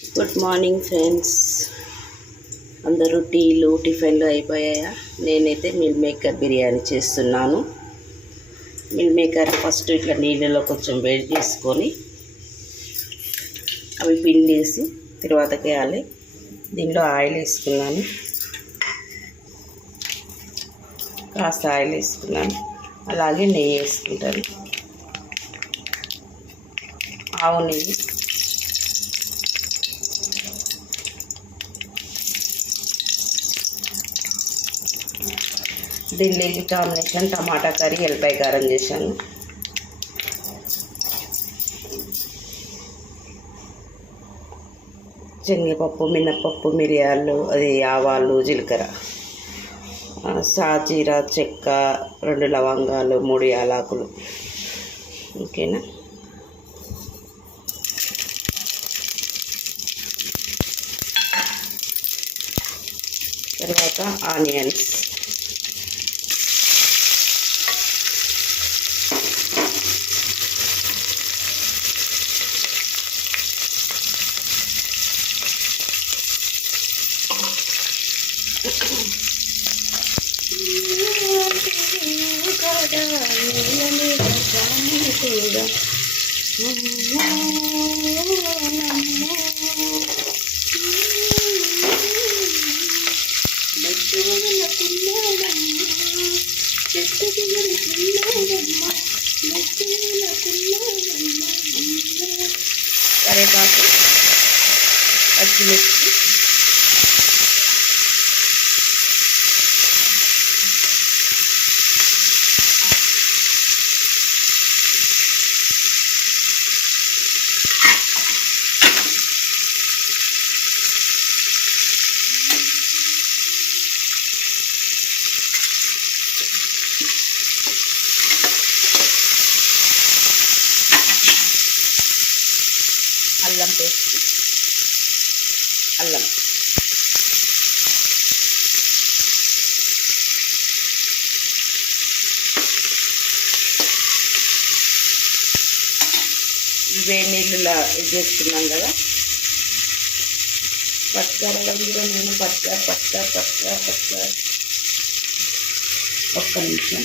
Good morning friends. అందరూ టీలు టిఫిన్లు అయిపోయాయా? నేనైతే మిల్ మేకర్ బిర్యానీ చేస్తున్నాను. మిల్ మేకర్ ఫస్ట్ ఇట్లా నీళ్ళలో కొంచెం వేడి చేసుకొని అవి పిండేసి తర్వాత వేయాలి. దీనిలో ఆయిల్ వేసుకున్నాను, కాస్త ఆయిల్ వేసుకున్నాను, అలాగే నెయ్యి వేసుకుంటాను. ఆవు నెయ్యి, దీనిలోకి కాంబినేషన్ టమాటా కర్రీ, ఎల్లిపాయ కారం చేశాను. శనగపప్పు, మినప్పప్పు, మిరియాలు, ఆవాలు, జీలకర్ర, సాజీరా, చెక్క, 2 లవంగాలు, 3 యాలకులు. ఓకేనా? తర్వాత ఆనియన్స్, కరివేపాకు, పచ్చిమిర్చి, అల్లం పేస్ట్, అల్లం, వేడి నీళ్ళలో ఇది చేసుకున్నాం కదా. పట్టుకరడం కూడా నేను పట్టుక ఒక్క నిమిషం.